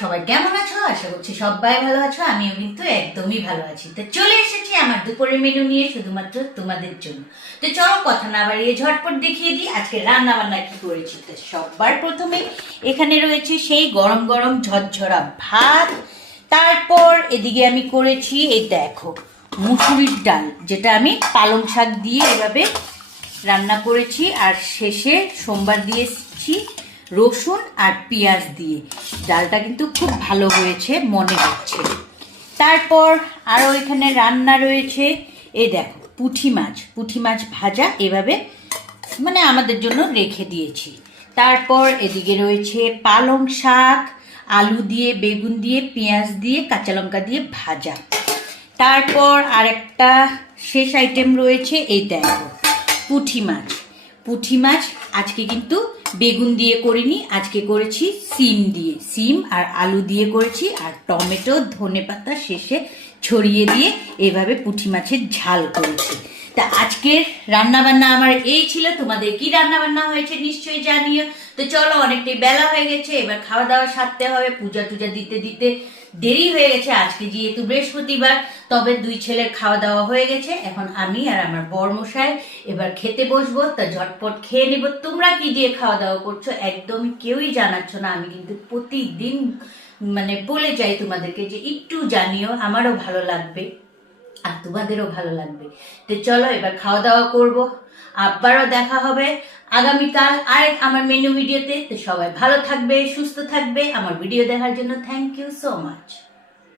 সবাই কেমন আছো? আশা করছি সবাই ভালো আছো। আমিও কিন্তু একদমই ভালো আছি। তো চলে এসেছি আমার দুপুরের মেনু নিয়ে শুধুমাত্র তোমাদের জন্য। তো চলো কথা না বাড়িয়ে ঝটপট দেখিয়ে দিই আজকে রান্না বান্না কি করেছি। তো সবার প্রথমে এখানে রয়েছে সেই গরম গরম ঝরঝরা ভাত। তারপর এদিকে আমি করেছি এই দেখো মুসুরির ডাল, যেটা আমি পালং শাক দিয়ে এভাবে রান্না করেছি, আর শেষে সোমবার দিয়েছি রসুন আর পেঁয়াজ দিয়ে। ডালটা কিন্তু খুব ভালো হয়েছে মনে হচ্ছে। তারপর আরও এখানে রান্না রয়েছে এই দেখো পুঁটি মাছ ভাজা এভাবে মানে আমাদের জন্য রেখে দিয়েছি। তারপর এদিকে রয়েছে পালং শাক, আলু দিয়ে বেগুন দিয়ে পেঁয়াজ দিয়ে কাঁচা লঙ্কা দিয়ে ভাজা। তারপর আরেকটা শেষ আইটেম রয়েছে এই দেখো পুঁটি মাছ আজকে কিন্তু বেগুন দিয়ে করিনি, আজকে করেছি সিম দিয়ে, সিম আর আলু দিয়ে করেছি, আর টমেটো ধনেপাতা শেষে ছড়িয়ে দিয়ে এভাবে পুঁটি মাছের ঝাল করেছি। তা আজকের রান্নাবান্না আমার এই ছিল। তোমাদের কি রান্নাবান্না হয়েছে নিশ্চয়ই জানিও। তো চলো, অনেকটাই বেলা হয়ে গেছে, এবার খাওয়া দাওয়া সারতে হবে। পূজা টুজা দিতে দিতে দেরি হয়ে গেছে আজকে যেহেতু বৃহস্পতিবার। তবে দুই ছেলের খাওয়া দাওয়া হয়ে গেছে, এখন আমি আর আমার বরমশাই এবার খেতে বসবো। তা ঝটপট খেয়ে নেব। তোমরা কি দিয়ে খাওয়া দাওয়া করছো একদমই কেউই জানাচ্ছ না। আমি কিন্তু প্রতিদিন মানে বলে যাই তোমাদেরকে যে একটু জানিও, আমারও ভালো লাগবে আর তোমাদেরও ভালো লাগবে। তো চলো এবার খাওয়া দাওয়া করবো। আবারও দেখা হবে আগামীকাল আরেক আমার মেনু ভিডিওতে। তো সবাই ভালো থাকবে, সুস্থ থাকবে। আমার ভিডিও দেখার জন্য থ্যাংক ইউ সো মাচ।